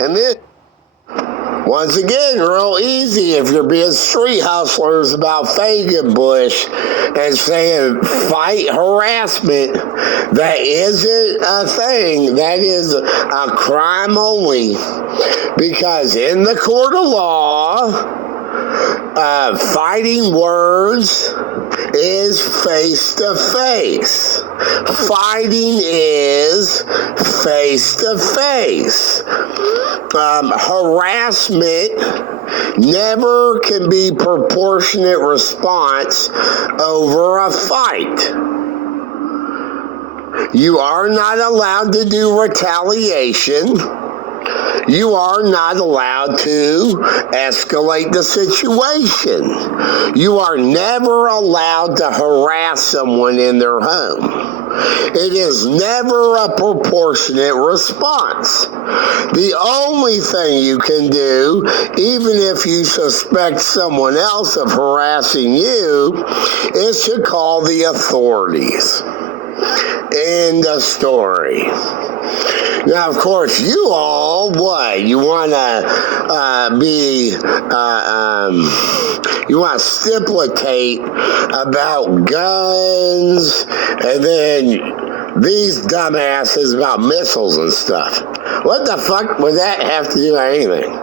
And then, once again, real easy if you're being street hustlers about Bush and saying fight harassment. That isn't a thing. That is a crime only. Because in the court of law, fighting words is face to face. Fighting is face to face. Harassment never can be proportionate response over a fight. You are not allowed to do retaliation. You are not allowed to escalate the situation. You are never allowed to harass someone in their home. It is never a proportionate response. The only thing you can do, even if you suspect someone else of harassing you, is to call the authorities. End of story. Now, of course, you all, you want to you want to stipulate about guns, and then these dumbasses about missiles and stuff. What the fuck would that have to do with anything?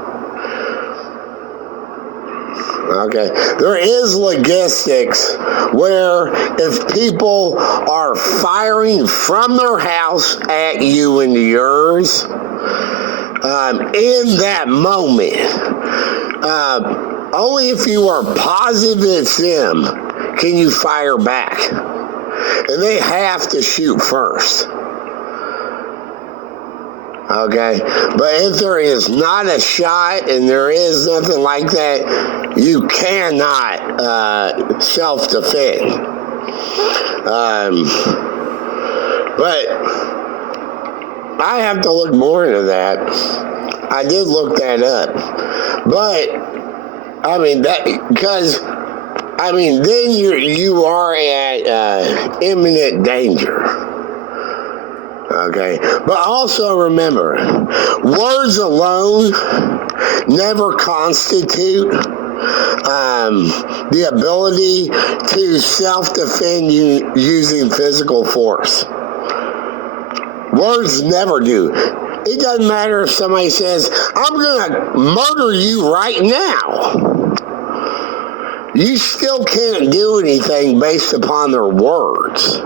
Okay, there is logistics where if people are firing from their house at you and yours, in that moment, only if you are positive it's them can you fire back. And they have to shoot first. Okay, but if there is not a shot and there is nothing like that, you cannot self-defend. But I have to look more into that. I did look that up. But, then you are at imminent danger. Okay, but also remember, words alone never constitute the ability to self-defend using physical force. Words never do. It doesn't matter if somebody says, I'm going to murder you right now. You still can't do anything based upon their words.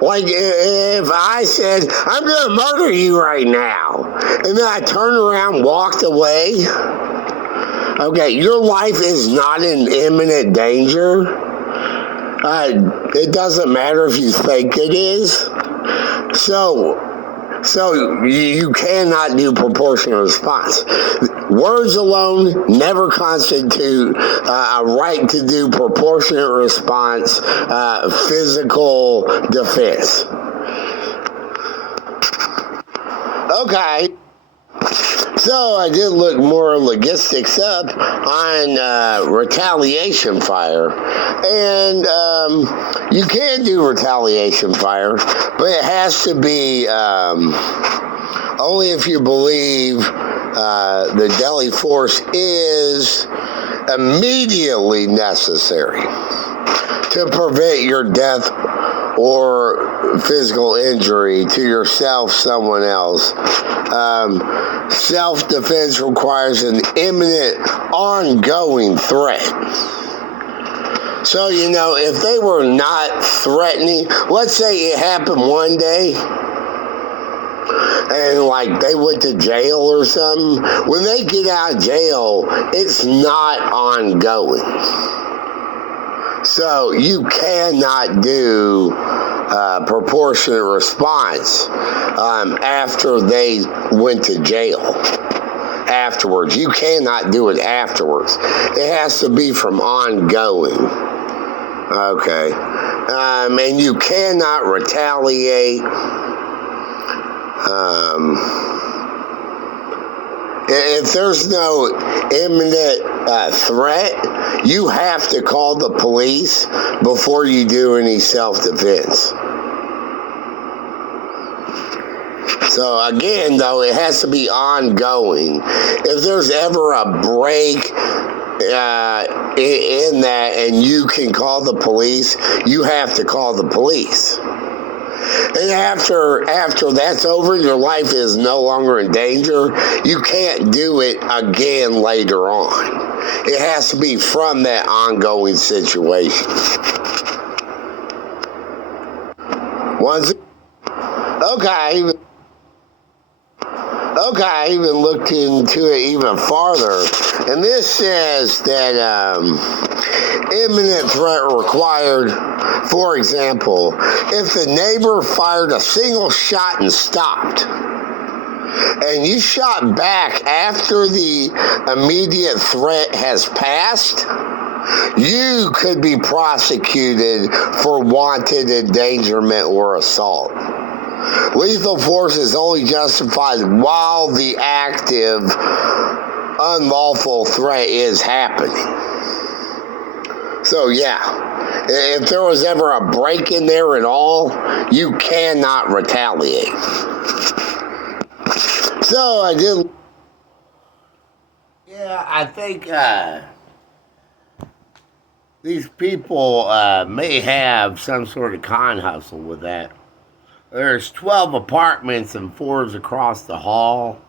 Like if I said, I'm going to murder you right now, and then I turned around and walked away, okay, your life is not in imminent danger. It doesn't matter if you think it is. So you cannot do proportional response. Words alone never constitute a right to do proportionate response, physical defense. Okay. So I did look more logistics up on retaliation fire. And you can do retaliation fire, but it has to be only if you believe the deadly force is immediately necessary to prevent your death or physical injury to yourself, someone else. Self-defense requires an imminent, ongoing threat. So, if they were not threatening, let's say it happened one day, and they went to jail or something, when they get out of jail, it's not ongoing. So you cannot do proportionate response after they went to jail. Afterwards, you cannot do it afterwards. It has to be from ongoing. Okay, and you cannot retaliate. If there's no imminent threat, you have to call the police before you do any self-defense. So again, though, it has to be ongoing. If there's ever a break in that and you can call the police, you have to call the police. And after that's over, your life is no longer in danger. You can't do it again later on. It has to be from that ongoing situation. Once, okay. Okay, I even looked into it even farther, and this says that imminent threat required. For example, if the neighbor fired a single shot and stopped, and you shot back after the immediate threat has passed, you could be prosecuted for wanton endangerment or assault. Lethal force is only justified while the active, unlawful threat is happening. So yeah, if there was ever a break in there at all, you cannot retaliate. So I did. Yeah, I think these people may have some sort of con hustle with that. There's 12 apartments and 4s across the hall.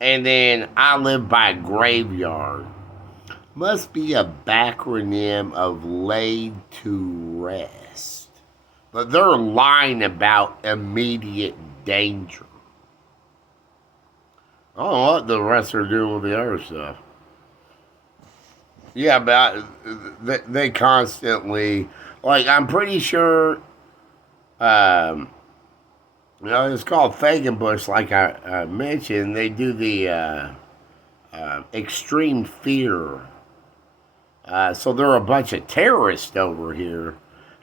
And then I live by a graveyard. Must be a backronym of laid to rest. But they're lying about immediate danger. I don't know what the rest are doing with the other stuff. Yeah, but they constantly... Like, I'm pretty sure... it's called Fagenbush, like I mentioned. They do the extreme fear. So there are a bunch of terrorists over here.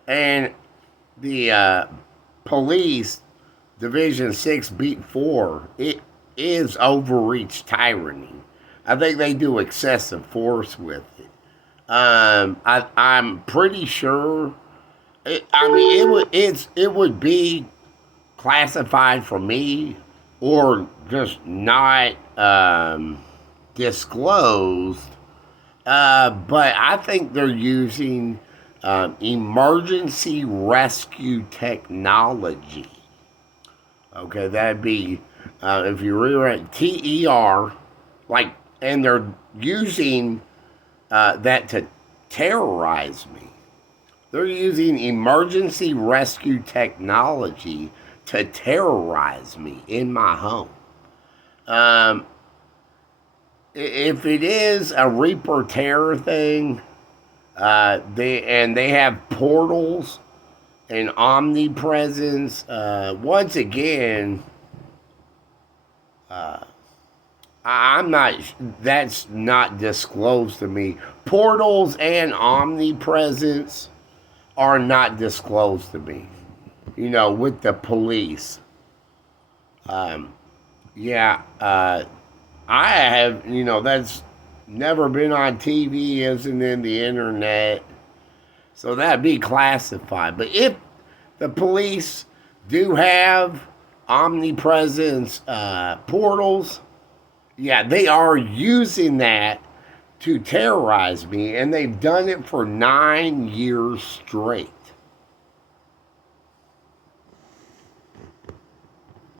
And the police, Division 6 Beat 4, it is overreach tyranny. I think they do excessive force with it. I'm pretty sure... it would be classified for me or just not disclosed, but I think they're using emergency rescue technology. Okay, that'd be if you rewrite TER, like, and they're using that to terrorize me. They're using emergency rescue technology to terrorize me in my home. If it is a Reaper terror thing, they have portals and omnipresence. Once again, I'm not. That's not disclosed to me. Portals and omnipresence are not disclosed to me. With the police. I have, that's never been on TV, isn't in the internet. So that'd be classified. But if the police do have omnipresence portals, yeah, they are using that to terrorize me. And they've done it for 9 years straight.